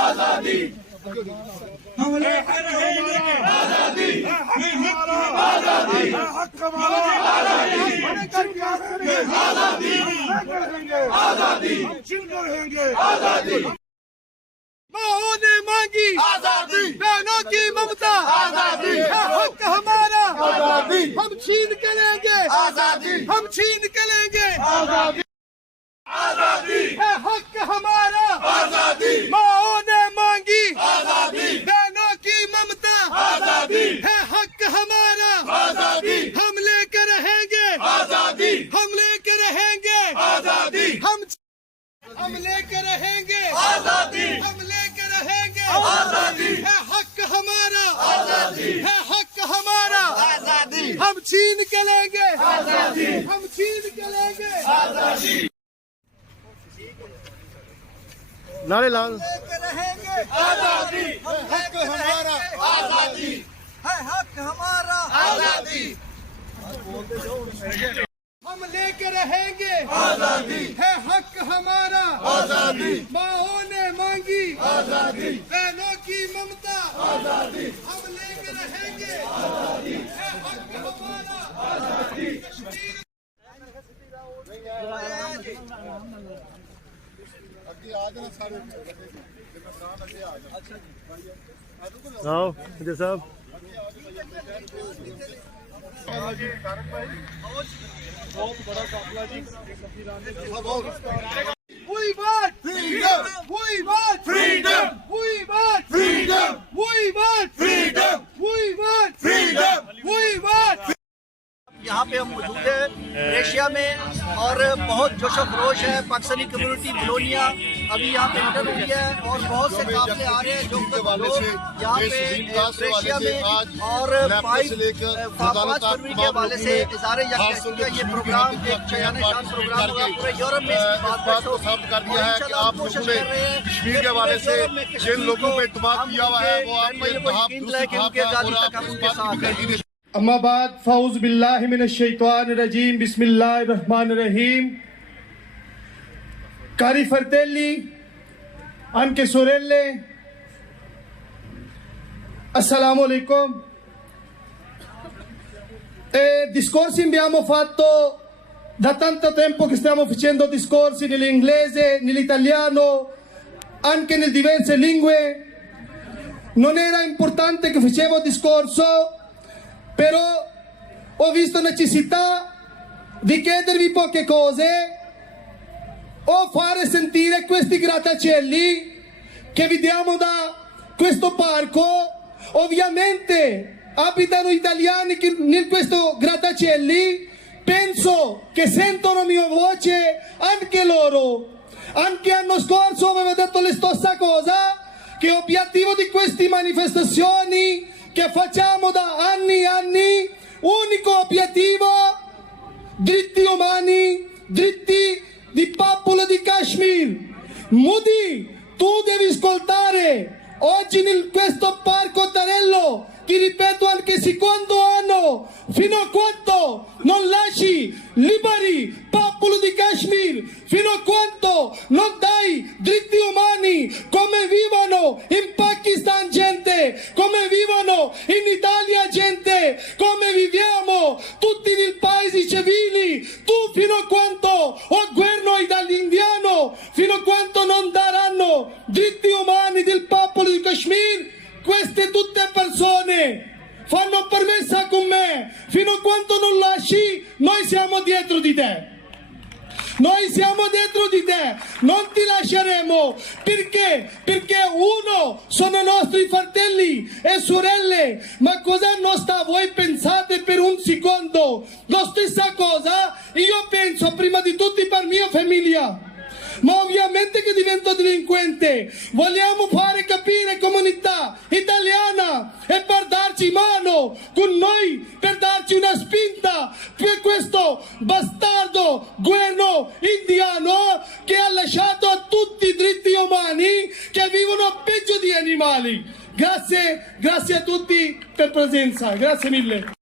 आजादी हम लेकर रहेंगे आजादी आजादी हक हमारा आजादी आजादी हम छिनकर रहेंगे आजादी माओ ने मांगी आजादी बहनों की ममता आजादी हक हमारा आजादी हम छीन के लेंगे आजादी हम छीन के लेंगे आजादी आजादी है हक हमारा आजादी माओ ने मांगी आजादी बहनों की ममता आजादी है हक हमारा आजादी हम लेकर रहेंगे आजादी हम लेकर रहेंगे आजादी हम लेकर रहेंगे आजादी हम लेकर रहेंगे आजादी है हक हमारा आजादी है हक हमारा आजादी हम छीन के लेंगे आजादी हम छीन के लेंगे आजादी नारे लाल लेकर रहेंगे आजादी हक हमारा आजादी है हक हमारा आजादी हम लेकर रहेंगे आजादी है हक हमारा आजादी माओ ने मांगी आजादी बहनों की ममता आजादी हम लेकर रहेंगे आजादी है हक हमारा आजादी आओ मुझे साहब बहुत बड़ा काफिला जी We want freedom. We want freedom. We want freedom. We want freedom. We want freedom. We want. यहाँ पे हम मौजूद है एशिया में और बहुत जोशो खरोश है। पाकिस्तानी कम्युनिटी बिलोनिया अभी यहाँ पे इंटर हुई है और बहुत से काफिले आ रहे हैं जो यहाँ पे एशिया में और 5 फरवरी के हवाले से इज़हार यकजहती का ये प्रोग्राम एक शयान शान प्रोग्राम होगा। पूरे यूरोप में इसकी बात को साबित कर दिया है कि आप लोगों ने कश्मीर के हवाले से जिन लोगों पे इत्तेफाक किया हुआ है वो आपको इत्तेफाक अम्माबाद फ़ाउज़ बिल्लाहि मिनश्शैतानिर्रजीम बिस्मिल्लाहिर्रहमानिर्रहीम Cari fratelli, anche sorelle, assalamu alaikum. Discorsi abbiamo fatto da tanto tempo che stiamo facendo discorsi nell'inglese, nell'italiano, anche nelle diverse lingue. Non era importante che facevo discorso, però ho visto necessità di chiedervi poche cose o fare sentire questi grattacieli che vediamo da questo parco. Ovviamente abitano italiani in questo grattacieli, penso che sentono mia voce anche loro. Anche l'anno scorso avevo detto la stessa cosa, che l'obiettivo di queste manifestazioni che facciamo da anni e anni, unico obiettivo, diritti umani, diritti di popolo di Kashmir. Modi, tu devi ascoltare, oggi in questo parco Tarello, ti ripeto anche secondo anno, fino a quando non lasci liberi popolo di Kashmir, fino a quando non dai diritti umani come vivono in Pakistan gente, come vivono in Italia gente, come viviamo tutti nei paesi civili, tu fino a quando il governo italiano, fino a quando non daranno diritti umani del popolo di Kashmir, queste tutte persone fanno permessa con me, fino a quando non lasci, noi siamo dietro di te. Noi siamo dietro di te, non ti lasceremo. Perché? Perché uno, sono nostri fratelli e sorelle, ma cosa nostra voi pensate per un secondo? La stessa cosa io penso prima di tutto per mia famiglia. Ma ovviamente che divento delinquente, vogliamo fare capire comunità italiana e per darci mano con noi, per darci una spinta per questo bastardo governo indiano che ha lasciato a tutti i diritti umani, che vivono peggio di animali. Grazie a tutti per presenza, grazie mille.